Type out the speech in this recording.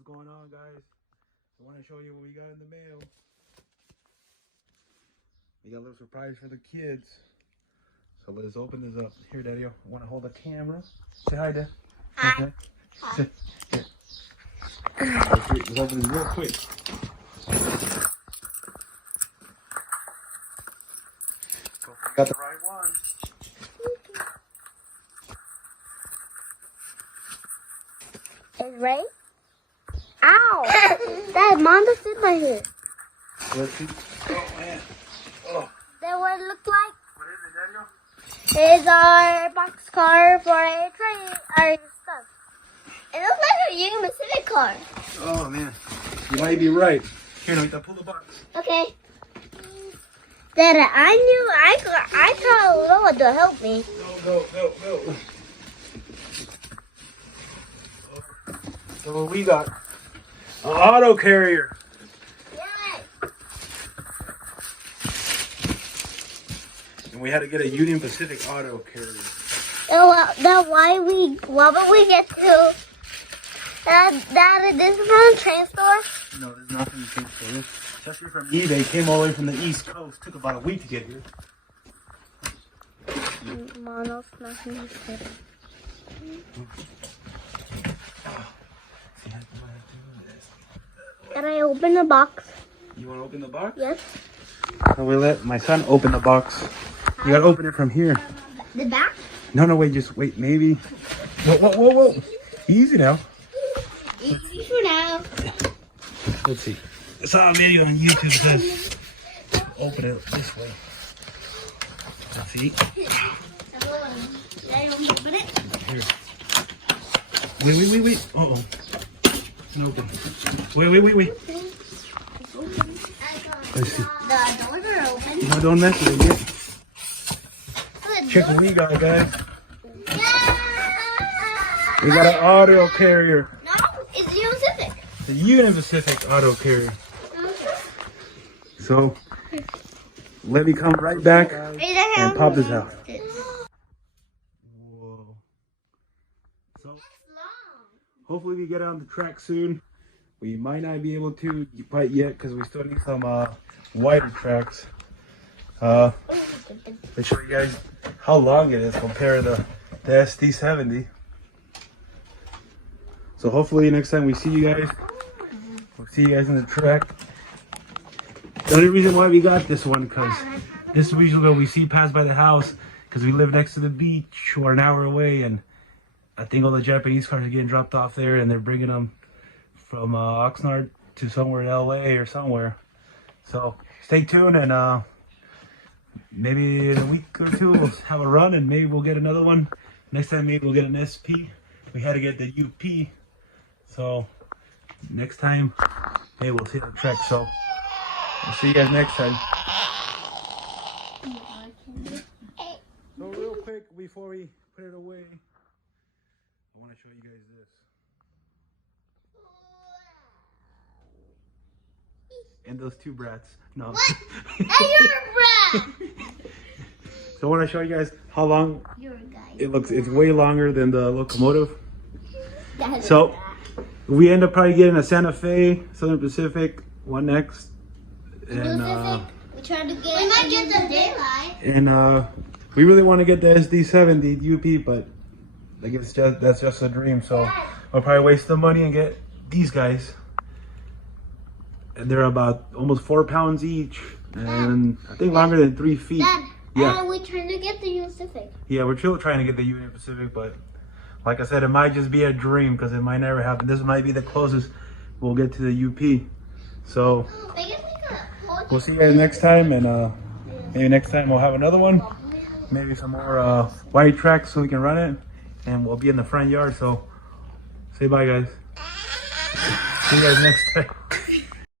What's going on, guys? I want to show you what we got in the mail. We got a little surprise for the kids. So let's open this up. Here, Daddy, I want to hold the camera. Say hi, Dad. Hi. Okay. Here. Let's open this real quick. So we got the right one. It's right? Ow! Dad, Mom is in my hair. Let's see. Oh, man. Oh. That what it looks like? What is it, Daniel? Is our box car for a train, our stuff. It looks like a Union Pacific car. Oh, man. You might be right. Here, Novita, pull the box. Okay. Dad, I told Lola to help me. Go. So what we got? An auto carrier. Yes. And we had to get a Union Pacific auto carrier. Why would we get to Dad, this is from a train store? No, there's nothing you can for this. It's actually from eBay. Came all the way from the East Coast. Took about a week to get here. Mono's nothing. Can I open the box? You want to open the box? Yes. So we let my son open the box. You gotta open it from here. The back? No, wait, just wait, maybe. Whoa. Easy now. Easy for now. Let's see. I saw a video on YouTube that says open it this way. Let's see. Open it? Here. Wait. Uh-oh. Open. Wait. Let's see. The doors are open. No, don't mess with it yet. Check what we got, guys. We got an auto carrier. No, it's Union Pacific. The Union Pacific auto carrier. So, let me come right back and pop this out. Whoa. So, hopefully we get on the track soon. We might not be able to quite yet because we still need some wider tracks. Let's show you guys how long it is compared to the SD70. So hopefully next time we see you guys, we'll see you guys in the track. The only reason why we got this one, because this is usually what we see pass by the house, because we live next to the beach or an hour away, and I think all the Japanese cars are getting dropped off there, and they're bringing them from Oxnard to somewhere in LA or somewhere. So stay tuned, and maybe in a week or two we'll have a run, and maybe we'll get another one. Next time maybe we'll get an SP. We had to get the UP. So next time, maybe we'll see the track. So we'll see you guys next time. So real quick before we put it away, I want to show you guys this. And those two brats. No. What? Hey, you're a brat. So I want to show you guys how long You're a guy. it looks. It's way longer than the locomotive. That is So a brat. we end up probably getting a Santa Fe, Southern Pacific, one next. And we tried to get. We might get the daylight. and we really want to get the SD70 UP, but like that's just a dream. So I'll probably waste the money and get these guys. And they're about almost 4 pounds each, and I think longer than 3 feet. Dad, Yeah. we're trying to get the Union Pacific. Yeah, we're still trying to get the Union Pacific, but like I said, it might just be a dream because it might never happen. This might be the closest we'll get to the UP. So we'll see you guys next time, and maybe next time we'll have another one. Maybe some more wide tracks so we can run it, and we'll be in the front yard. So say bye, guys. See you guys next time.